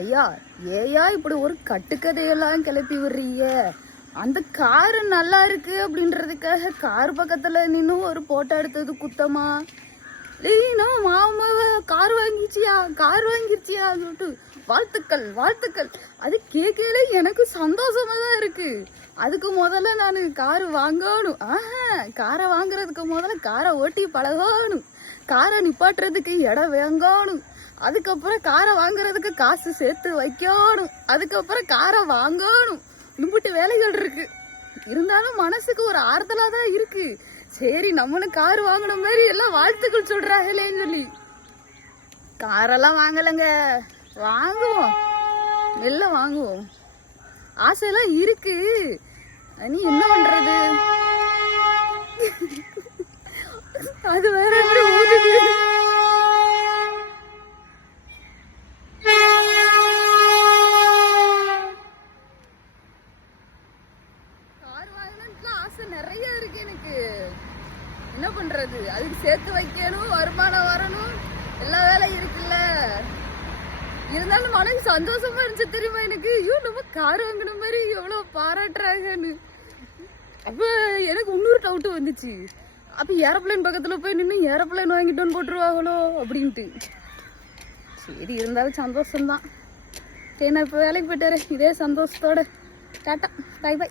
ஐயா ஏயா இப்படி ஒரு கட்டுக்கதையெல்லாம் கிளப்பி விடுறீங்க? அந்த காரு நல்லா இருக்கு அப்படின்றதுக்காக கார் பக்கத்துல நின்று ஒரு போட்டோ எடுத்தது குத்தமா? இல்லைன்னா மாமாவ கார் வாங்கிருச்சியா சொல்லிட்டு வாழ்த்துக்கள் வாழ்த்துக்கள். அது கேட்கல எனக்கு சந்தோஷமா தான் இருக்கு. அதுக்கு முதல்ல நான் காரு வாங்கணும். காரை வாங்குறதுக்கு முதல்ல காரை ஓட்டி பழகணும். காரை நிப்பாட்டுறதுக்கு இடம் வாங்கணும். அதுக்கப்புறம் காரை வாங்குறதுக்கு காசு சேர்த்து வைக்கணும். அதுக்கப்புறம் காரை வாங்கணும். இம்புட்டு வேலைகள் இருக்கு. இருந்தாலும் மனசுக்கு ஒரு ஆறுதலா தான் இருக்கு. சரி நம்மளும் கார் வாங்கின மாதிரி எல்லாம் வாழ்த்துக்கள் சொல்றாங்களேன்னு சொல்லி காரெல்லாம் வாங்கலைங்க. வாங்குவோம், மெல்ல வாங்குவோம். ஆசையெல்லாம் இருக்கு. நீ என்ன பண்றது? அது வேற எப்படி ஊதுது. கார் வாங்கணும்னு ஆசை நிறைய இருக்கு எனக்கு. என்ன பண்றது? அதுக்கு சேர்த்து வைக்கணும், வருமானம் வரணும், எல்லா வேலையும் இருக்குல்ல. இருந்தாலும் மனக்கு சந்தோஷமா இருந்துச்சு தெரியுமா எனக்கு. ஐயோ நம்ம கார் வாங்கின மாதிரி எவ்வளவு பாராட்டுறாங்கன்னு. அப்ப எனக்கு இன்னொரு டவுட் வந்துச்சு. அப்ப ஏரோப்ளைன் பக்கத்துல போய் நின்று ஏரோப்ளைன் வாங்கிட்டோன்னு போட்டுருவாங்களோ அப்படின்ட்டு. சரி இருந்தாலும் சந்தோஷம்தான். சரி நான் இப்ப வேலைக்கு போயிட்டாரு. இதே சந்தோஷத்தோட டாட்டா பை பை.